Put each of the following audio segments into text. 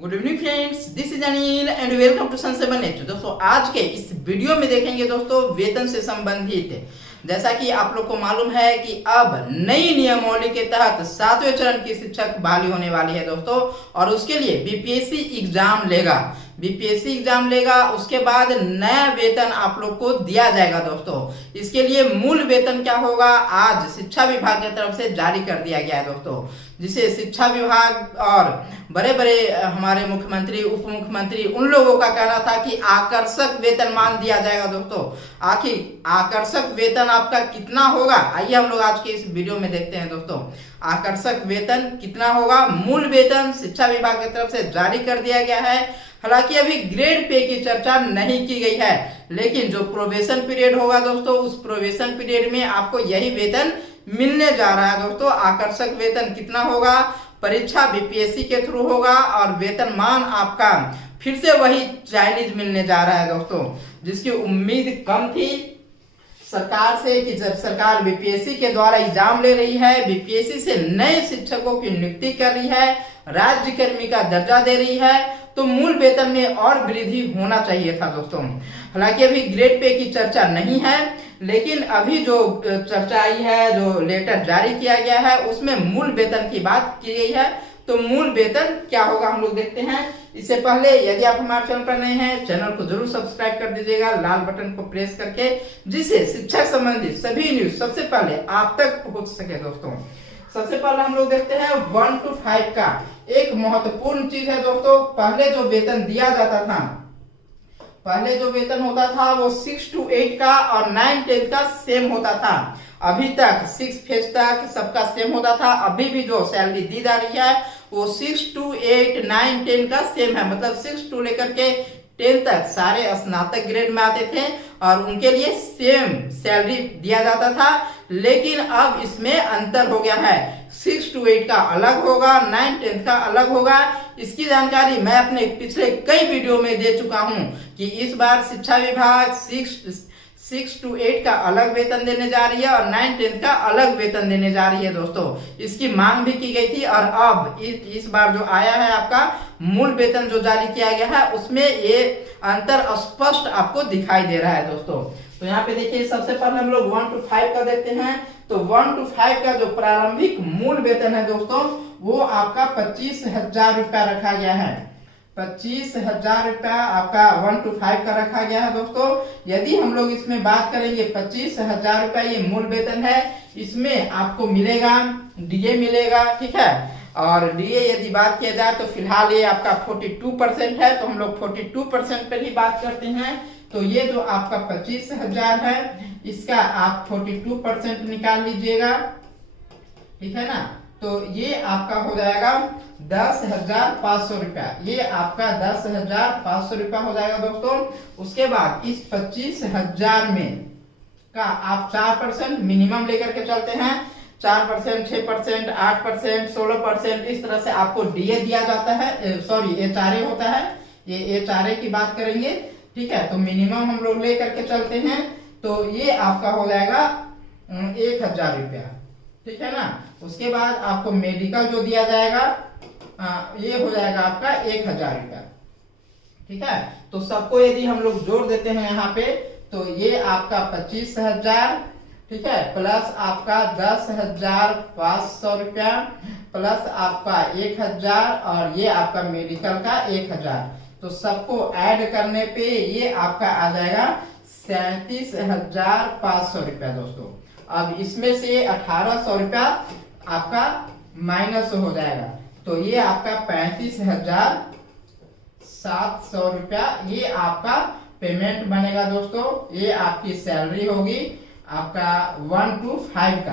Good evening friends, this is Anil and welcome to सन7 दोस्तों, आज के इस वीडियो में देखेंगे दोस्तों वेतन से संबंधित। जैसा कि आप लोग को मालूम है कि अब नई नियमावली के तहत 7वें चरण की शिक्षक बहाली होने वाली है दोस्तों, और उसके लिए बीपीएससी एग्जाम लेगा। उसके बाद नया वेतन आप लोग को दिया जाएगा दोस्तों। इसके लिए मूल वेतन क्या होगा, आज शिक्षा विभाग की तरफ से जारी कर दिया गया है दोस्तों, जिसे शिक्षा विभाग और बड़े बड़े हमारे मुख्यमंत्री, उप मुख्यमंत्री, उन लोगों का कहना था कि आकर्षक वेतनमान दिया जाएगा दोस्तों। आखिर आकर्षक वेतन आपका कितना होगा, आइए हम लोग आज के इस वीडियो में देखते हैं दोस्तों। आकर्षक वेतन कितना होगा, मूल वेतन शिक्षा विभाग की तरफ से जारी कर दिया गया है। हालांकि अभी ग्रेड पे की चर्चा नहीं की गई है, लेकिन जो प्रोबेशन पीरियड होगा दोस्तों, उस प्रोबेशन पीरियड में आपको यही वेतन मिलने जा रहा है दोस्तों। आकर्षक वेतन कितना होगा, परीक्षा बीपीएससी के थ्रू होगा और वेतनमान आपका फिर से वही चाइनीज मिलने जा रहा है दोस्तों, जिसकी उम्मीद कम थी सरकार से कि जब सरकार बीपीएससी के द्वारा एग्जाम ले रही है, बीपीएससी से नए शिक्षकों की नियुक्ति कर रही है, राज्य कर्मी का दर्जा दे रही है, तो मूल वेतन में और वृद्धि होना चाहिए था दोस्तों। हालांकि अभी ग्रेड पे की चर्चा नहीं है, लेकिन अभी जो चर्चा आई है, जो लेटर जारी किया गया है, उसमें मूल वेतन की बात की गई है। तो मूल वेतन क्या होगा हम लोग देखते हैं। इससे पहले यदि आप हमारे चैनल पर नए हैं, चैनल को जरूर सब्सक्राइब कर दीजिएगा लाल बटन को प्रेस करके, जिससे शिक्षा संबंधित सभी न्यूज सबसे पहले आप तक पहुंच सके दोस्तों। सबसे पहले हम लोग देखते हैं 1 to 5 का एक महत्वपूर्ण चीज है दोस्तों। पहले जो वेतन दिया जाता था, पहले जो वेतन होता था वो 6 to 8 का और 9-10 का सेम होता था। अभी तक 6 फेज तक सबका सेम होता था। अभी भी जो सैलरी दी जा रही है वो 6 to 8, 9, 10 का सेम है। मतलब 6 to लेकर के 10 तक सारे स्नातक ग्रेड में आते थे और उनके लिए सेम सैलरी दिया जाता था। लेकिन अब इसमें अंतर हो गया है, 6 to 8 का अलग होगा, 9-10 का अलग होगा। इसकी जानकारी मैं अपने पिछले कई वीडियो में दे चुका हूं कि इस बार शिक्षा विभाग 6 to 8 का अलग वेतन देने जा रही है और 9-10 का अलग वेतन देने जा रही है दोस्तों। इसकी मांग भी की गई थी और अब इस बार जो आया है आपका मूल वेतन जो जारी किया गया है, उसमें ये अंतर स्पष्ट आपको दिखाई दे रहा है दोस्तों। तो यहाँ पे देखिए, सबसे पहले हम लोग 1 to 5 का देखते हैं। तो 1 to 5 का जो प्रारंभिक मूल वेतन है दोस्तों, वो आपका 25,000 रुपया रखा गया है। 25,000 रुपया आपका 1 to 5 का रखा गया है दोस्तों। यदि हम लोग इसमें बात करेंगे 25,000 रुपया ये मूल वेतन है, इसमें आपको मिलेगा डीए मिलेगा, ठीक है। और डीए यदि बात किया जाए तो फिलहाल ये आपका 42% है, तो हम लोग 42% पर ही बात करते हैं। तो ये जो आपका 25,000 है, इसका आप 42% निकाल लीजिएगा, ठीक है ना। तो ये आपका हो जाएगा 10,500 रुपया। ये आपका 10,500 रुपया हो जाएगा दोस्तों। उसके बाद इस 25,000 में का आप 4% मिनिमम लेकर के चलते हैं। 4%, 6%, 8%, 16%, इस तरह से आपको डीए दिया जाता है। सॉरी, एचआरए होता है, ये एचआरए की बात करेंगे, ठीक है। तो मिनिमम हम लोग लेकर के चलते हैं, तो ये आपका हो जाएगा 1,000 रुपया, ठीक है ना। उसके बाद आपको मेडिकल जो दिया जाएगा ये हो जाएगा आपका 1,000 रुपया, ठीक है। तो सबको यदि हम लोग जोड़ देते हैं यहाँ पे, तो ये आपका 25,000, ठीक है, प्लस आपका 10,500 रुपया, प्लस आपका 1,000 और ये आपका मेडिकल का 1,000। तो सबको ऐड करने पे ये आपका आ जाएगा 37,500 रुपया दोस्तों। अब इसमें से 1,800 रुपया आपका माइनस हो जाएगा, तो ये आपका 35,700 रुपया ये आपका पेमेंट बनेगा दोस्तों। ये आपकी सैलरी होगी आपका 1 to 5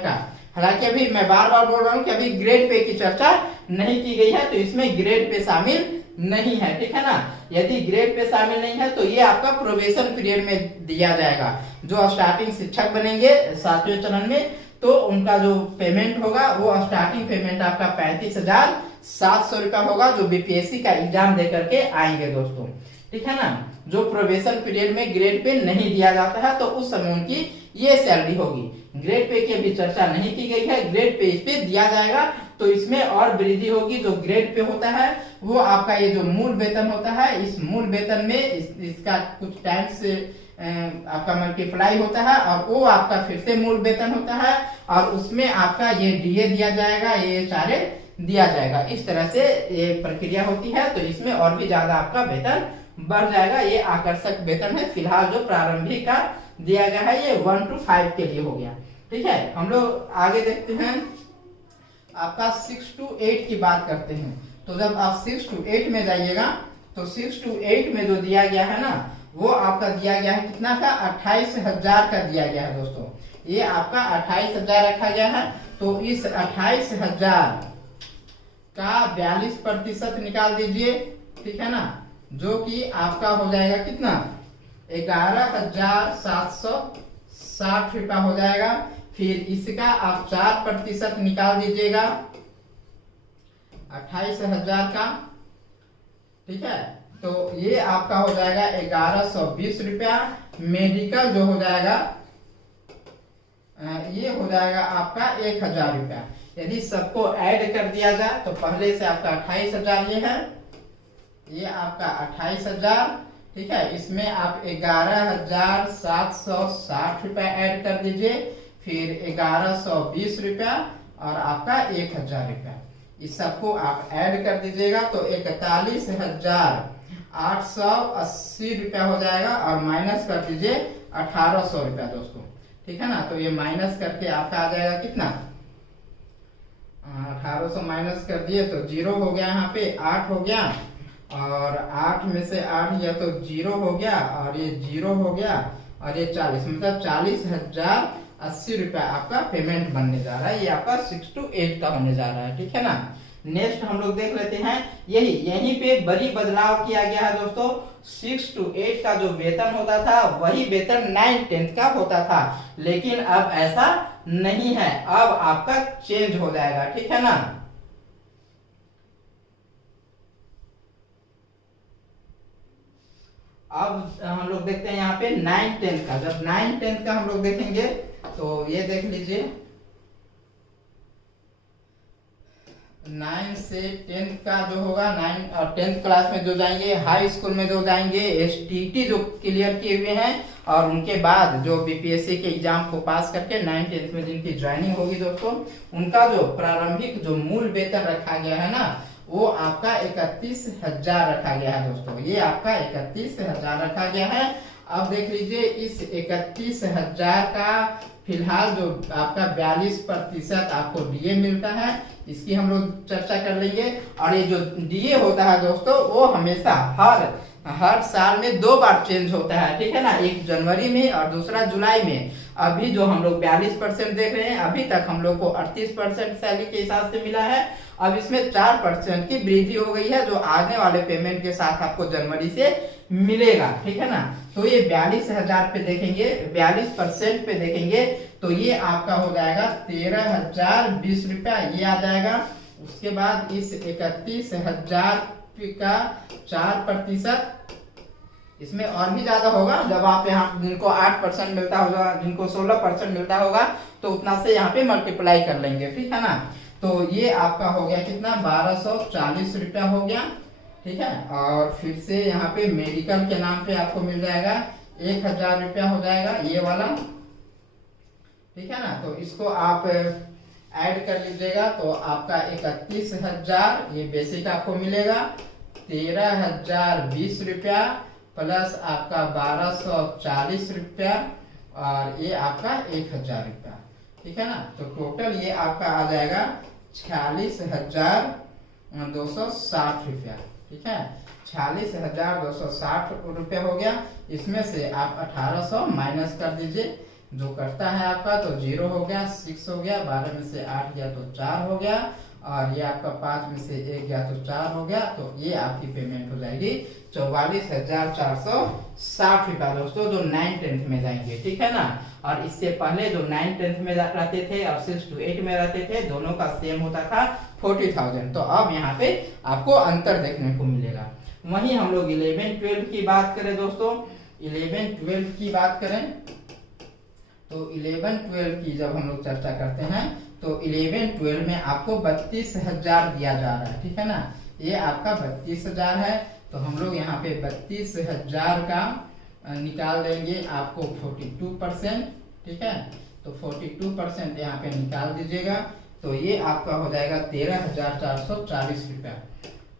का। हालांकि अभी मैं बार बार बोल रहा हूँ कि अभी ग्रेड पे की चर्चा नहीं की गई है, तो इसमें ग्रेड पे शामिल नहीं है, ठीक है ना। यदि ग्रेड पे शामिल नहीं है तो ये आपका प्रोबेशन पीरियड में दिया जाएगा। जो स्टार्टिंग शिक्षक बनेंगे 7वें चरण में, तो उनका जो पेमेंट होगा वो स्टार्टिंग पेमेंट आपका 35,700 रुपया होगा, जो बीपीएससी का एग्जाम दे करके आएंगे दोस्तों, ठीक है ना। जो प्रोबेशन पीरियड में ग्रेड पे नहीं दिया जाता है, तो उस समय उनकी ये सैलरी होगी। ग्रेड पे की अभी चर्चा नहीं की गई है, ग्रेड पे इस पे दिया जाएगा तो इसमें और वृद्धि होगी। जो ग्रेड पे होता है वो आपका ये जो मूल वेतन होता है, इस मूल वेतन में इसका कुछ टाइम से आपका मल्टीप्लाई होता है और वो आपका फिर से मूल वेतन होता है और उसमें आपका ये डीए दिया जाएगा, ये सारे दिया जाएगा। इस तरह से ये प्रक्रिया होती है। तो इसमें और भी ज्यादा आपका वेतन बढ़ जाएगा। ये आकर्षक वेतन है। फिलहाल जो प्रारंभिक का दिया गया है ये 1 to 5 के लिए हो गया। ठीक है, हम लोग आगे देखते हैं। आपका 6 to 8 की बात करते हैं। तो जब आप 6 to 8 में जाइएगा तो 6 to 8 में जो दिया गया है ना, वो आपका दिया गया है कितना का, 28,000 का दिया गया है दोस्तों। ये आपका 28,000 रखा गया है। तो इस 28,000 का 42% निकाल दीजिए। ठीक है ना, जो कि आपका हो जाएगा कितना, 11,760 रुपया हो जाएगा। फिर इसका आप 4% निकाल दीजिएगा 28,000 का। ठीक है, तो ये आपका हो जाएगा 1120 रुपया। मेडिकल जो हो जाएगा ये हो जाएगा आपका 1,000 रुपया। यदि सबको ऐड कर दिया जाए तो पहले से आपका 28,000 ये है, ये आपका 28,000। ठीक है, इसमें आप 11,760 रुपया ऐड कर दीजिए, फिर 1120 रुपया और आपका 1,000 रुपया। इस सबको आप ऐड कर दीजिएगा तो 41,880 रुपया हो जाएगा और माइनस कर दीजिए 1,800 रुपया दोस्तों। ठीक है ना, तो ये माइनस करके आपका आ जाएगा कितना, 1,800 माइनस कर दिए तो 0 हो गया, यहाँ पे 8 हो गया और 8 में से 8 गया तो 0 हो गया और ये 0 हो गया और ये 40, मतलब 40,080 रुपया आपका पेमेंट बनने जा रहा है। ये आपका 6 to 8 का होने जा रहा है। ठीक है ना, नेक्स्ट हम लोग देख लेते हैं। यहीं पे बड़ी बदलाव किया गया है दोस्तों। 6 to 8 का जो वेतन होता था वही वेतन 9-10 का होता था, लेकिन अब ऐसा नहीं है, अब आपका चेंज हो जाएगा। ठीक है ना, अब हम लोग देखते हैं यहाँ पे 9-10 का। जब 9-10 का हम लोग देखेंगे तो ये देख लीजिए, 9 से 10 का जो होगा, 9 और 10th क्लास में जो जाएंगे, हाई स्कूल में जो जाएंगे, STT जो क्लियर किए हुए हैं और उनके बाद जो BPSC के एग्जाम को पास करके 9-10 में जिनकी ज्वाइनिंग होगी दोस्तों, उनका जो प्रारंभिक जो मूल वेतन रखा गया है ना, वो आपका 31,000 रखा गया है दोस्तों। ये आपका 31,000 रखा गया है। अब देख लीजिए, इस 31,000 का फिलहाल जो आपका 42% आपको डीए मिलता है, इसकी हम लोग चर्चा कर लेंगे। और ये जो डीए होता है दोस्तों, वो हमेशा हर साल में 2 बार चेंज होता है। ठीक है ना, एक जनवरी में और दूसरा जुलाई में। अभी जो हम लोग 42% देख रहे हैं, अभी तक हम लोग को 38% सैलरी के हिसाब से मिला है। अब इसमें 4% की वृद्धि हो गई है, जो आने वाले पेमेंट के साथ आपको जनवरी से मिलेगा। ठीक है ना, तो ये 42,000 पे देखेंगे, 42% पे देखेंगे तो ये आपका हो जाएगा 13,020 रुपया, ये आ जाएगा। उसके बाद इस 31,000 का 4%, इसमें और भी ज्यादा होगा। जब आप यहाँ जिनको 8% मिलता होगा, जिनको 16% मिलता होगा, तो उतना से यहाँ पे मल्टीप्लाई कर लेंगे। ठीक है ना, तो ये आपका हो गया कितना, 1,240 रुपया हो गया। ठीक है, और फिर से यहाँ पे मेडिकल के नाम पे आपको मिल जाएगा 1,000 रुपया हो जाएगा, ये वाला। ठीक है ना, तो इसको आप ऐड कर लीजिएगा तो आपका 31,000 ये बेसिक आपको मिलेगा, 13,020 रुपया प्लस आपका 1,240 रुपया और ये आपका 1,000 रुपया। ठीक है ना, तो टोटल ये आपका आ जाएगा 46,260 रुपया। ठीक है, 46,260 रुपया हो गया। इसमें से आप 1,800 माइनस कर दीजिए, जो करता है आपका तो 0 हो गया, 6 हो गया, 12 में से 8 गया तो 4 हो गया और ये आपका 5 में से 1 गया तो 4 हो गया। तो ये आपकी पेमेंट हो जाएगी 44,460 रुपया दोस्तों, जो 9-10 में जाएंगे। ठीक है ना, और इससे पहले जो 9-10 में रहते थे और 6 to 8 में रहते थे, दोनों का सेम होता था 40,000। तो अब यहाँ पे आपको अंतर देखने को मिलेगा। वहीं हम लोग 11-12 की बात करें दोस्तों, 11-12 की बात करें तो 11-12 की जब हम लोग चर्चा करते हैं तो 11-12 में आपको 32,000 दिया जा रहा है, ठीक है ना। ये आपका 32,000 है, तो हम लोग यहाँ पे 32,000 का निकाल देंगे आपको 42%, ठीक है। तो 42% यहाँ पे निकाल दीजिएगा, तो ये आपका हो जाएगा 13,440 रुपया,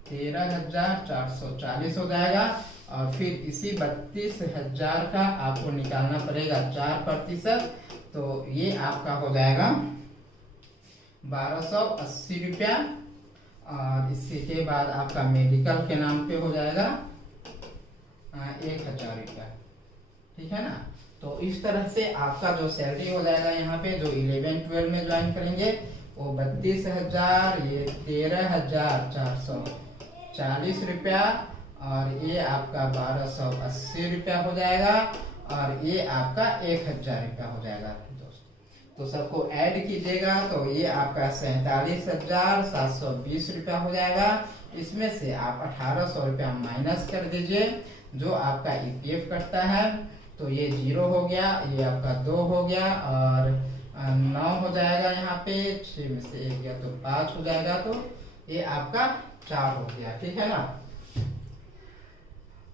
13,440 हो जाएगा। और फिर इसी 32,000 का आपको निकालना पड़ेगा 4%, तो ये आपका हो जाएगा 1280 रुपया। और इसी के बाद आपका मेडिकल के नाम पे हो जाएगा 1,000 रुपया, ठीक है ना। तो इस तरह से आपका जो सैलरी हो जाएगा यहाँ पे जो 11-12 में ज्वाइन करेंगे वो 32,000, ये 13,440 रुपया, और ये आपका 1280 रुपया हो जाएगा, और ये आपका 1,000 रुपया हो जाएगा दोस्तों। तो सबको ऐड कीजिएगा तो ये आपका 47,720 रुपया हो जाएगा। इसमें से आप 1,800 रुपया माइनस कर दीजिए जो आपका ईपीएफ करता है, तो ये 0 हो गया, ये आपका 2 हो गया, और 9 हो जाएगा यहाँ पे, 6 में से 1 गया तो 5 हो जाएगा, तो ये आपका 4 हो गया, ठीक है ना।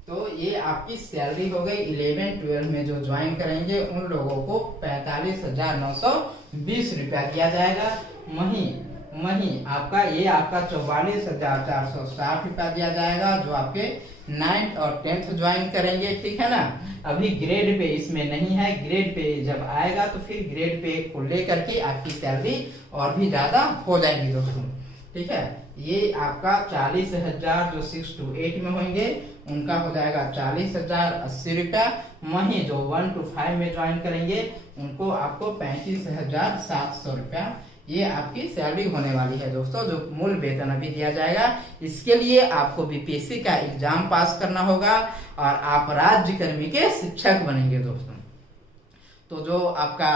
तो ये आपकी सैलरी हो गई 11-12 में जो ज्वाइन करेंगे उन लोगों को 45,920 रुपया दिया जाएगा। वहीं आपका ये आपका 44,460 रुपया दिया जाएगा जो आपके 9th और 10th ज्वाइन करेंगे, ठीक है ना। अभी ग्रेड पे इसमें नहीं है, ग्रेड पे जब आएगा तो फिर ग्रेड पे को लेकर के आपकी सैलरी और भी ज्यादा हो जाएगी दोस्तों, ठीक है। ये आपका 40,000 जो 6 to 8 में होंगे उनका हो जाएगा 40,080 रुपया। वहीं जो 1 to 5 में ज्वाइन करेंगे उनको आपको 35,700 रुपया ये आपकी सैलरी होने वाली है दोस्तों, जो मूल वेतन अभी दिया जाएगा। इसके लिए आपको बीपीएससी का एग्जाम पास करना होगा और आप राज्य कर्मी के शिक्षक बनेंगे दोस्तों। तो जो आपका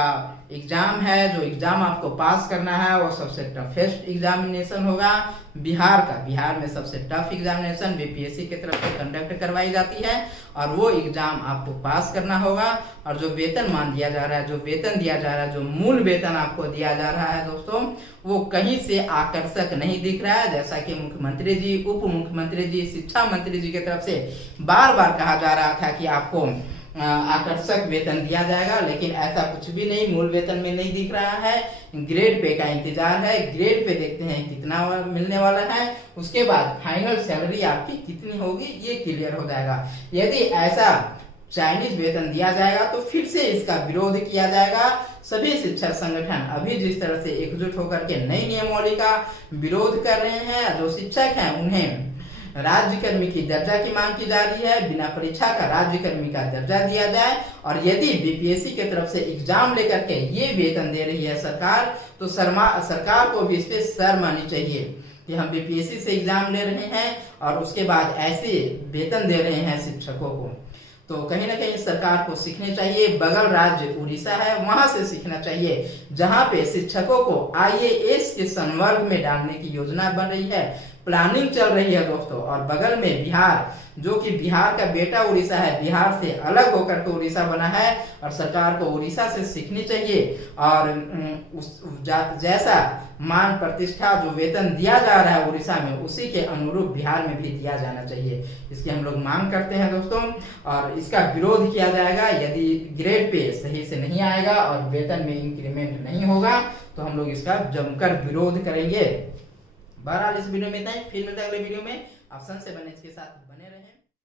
एग्जाम है, जो एग्जाम आपको पास करना है वो सबसे टफेस्ट एग्जामिनेशन होगा बिहार का। बिहार में सबसे टफ एग्जामिनेशन बीपीएससी की तरफ से कंडक्ट करवाई जाती है और वो एग्जाम आपको पास करना होगा। और जो वेतन मान दिया जा रहा है, जो वेतन दिया जा रहा है, जो मूल वेतन आपको दिया जा रहा है दोस्तों, वो कहीं से आकर्षक नहीं दिख रहा है। जैसा कि मुख्यमंत्री जी, उप मुख्यमंत्री जी, शिक्षा मंत्री जी की तरफ से बार बार कहा जा रहा था कि आपको आकर्षक वेतन दिया जाएगा, लेकिन ऐसा कुछ भी नहीं, मूल वेतन में नहीं दिख रहा है। ग्रेड पे का इंतजार है, ग्रेड पे देखते हैं कितना मिलने वाला है, उसके बाद फाइनल सैलरी आपकी कितनी होगी ये क्लियर हो जाएगा। यदि ऐसा चाइनीज वेतन दिया जाएगा तो फिर से इसका विरोध किया जाएगा। सभी शिक्षक संगठन अभी जिस तरह से एकजुट होकर के नई नियमावली का विरोध कर रहे हैं, जो शिक्षक हैं उन्हें राज्य कर्मी की दर्जा की मांग की जा रही है, बिना परीक्षा का राज्य कर्मी का दर्जा दिया जाए। और यदि बीपीएससी की तरफ से एग्जाम लेकर के ये वेतन दे रही है सरकार, तो सरकार को भी इस पे शर्म आनी चाहिए कि हम बीपीएससी से एग्जाम ले रहे हैं और उसके बाद ऐसे वेतन दे रहे हैं शिक्षकों को। तो कहीं ना कहीं सरकार को सीखना चाहिए। बगल राज्य उड़ीसा है, वहां से सीखना चाहिए, जहां पे शिक्षकों को आईएएस के संवर्ग में डालने की योजना बन रही है, प्लानिंग चल रही है दोस्तों। और बगल में बिहार, जो कि बिहार का बेटा उड़ीसा है, बिहार से अलग होकर के उड़ीसा बना है और सरकार को उड़ीसा से सीखनी चाहिए। और जैसा मान प्रतिष्ठा जो वेतन दिया जा रहा है उड़ीसा में, उसी के अनुरूप बिहार में भी दिया जाना चाहिए। इसकी हम लोग मांग करते हैं दोस्तों, और इसका विरोध किया जाएगा यदि ग्रेड पे सही से नहीं आएगा और वेतन में इंक्रीमेंट नहीं होगा, तो हम लोग इसका जमकर विरोध करेंगे। बहरहाल इस वीडियो में इतना ही, फिर मिलते हैं अगले वीडियो में। आप सन से बने इसके साथ बने रहें।